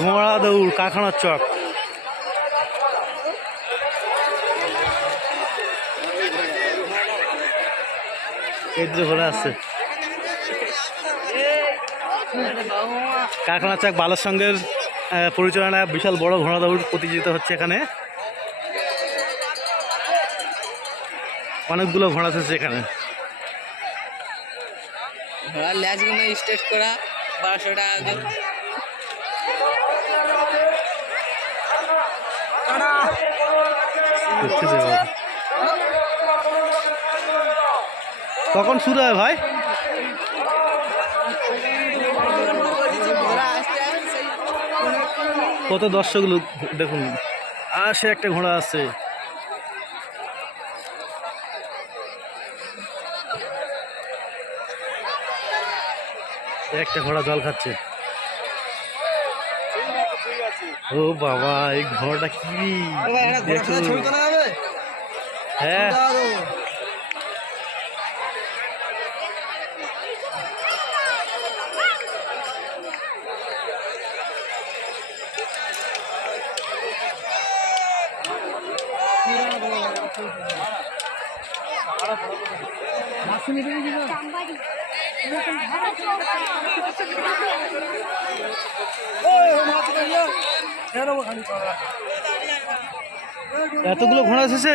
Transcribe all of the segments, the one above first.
ঘোড়া দৌড় কারখানার চক। যে ঘোড়া আছে। কারখানা চাক বালার সঙ্গের পরিচালনায় বিশাল বড় ঘোড়া দৌড় প্রতিযোগিতা হচ্ছে এখানে। অনেকগুলো ঘোড়া আছে এখানে ঘোড়ার ল্যাচগুলো স্ট্রেট করা বারোশো টাকা কখন শুরু হয় ভাই? কত দর্শক লোক দেখুন। আর সে একটা ঘোড়া আছে। একটা ঘোড়া জল খাচ্ছে। ও বাবা এই ঘোড়াটা কি। হ্যাঁ। এতগুলো ঘোড়া এসেছে?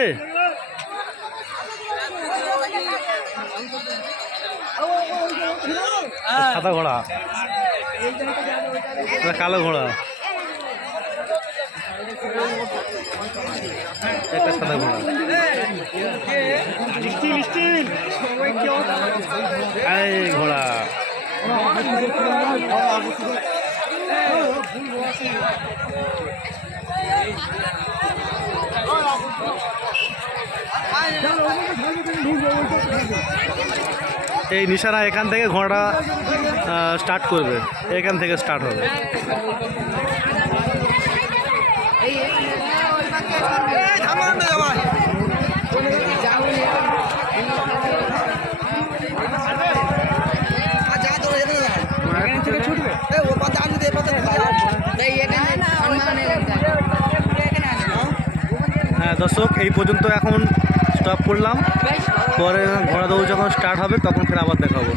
সাদা ঘোড়া। কালো ঘোড়া। একটা সাদা ঘোড়া। এই ঘোড়া এই নিশারা এখান থেকে ঘোড়াটা স্টার্ট করবে এখান থেকে স্টার্ট হবে তাই এখানে সম্মান এলাকা এখানে আসব হ্যাঁ দর্শক, এই পর্যন্ত এখন স্টপ করলাম। পরে ঘোড়া দৌড় যখন স্টার্ট হবে, তখন ফের আবার দেখাবো।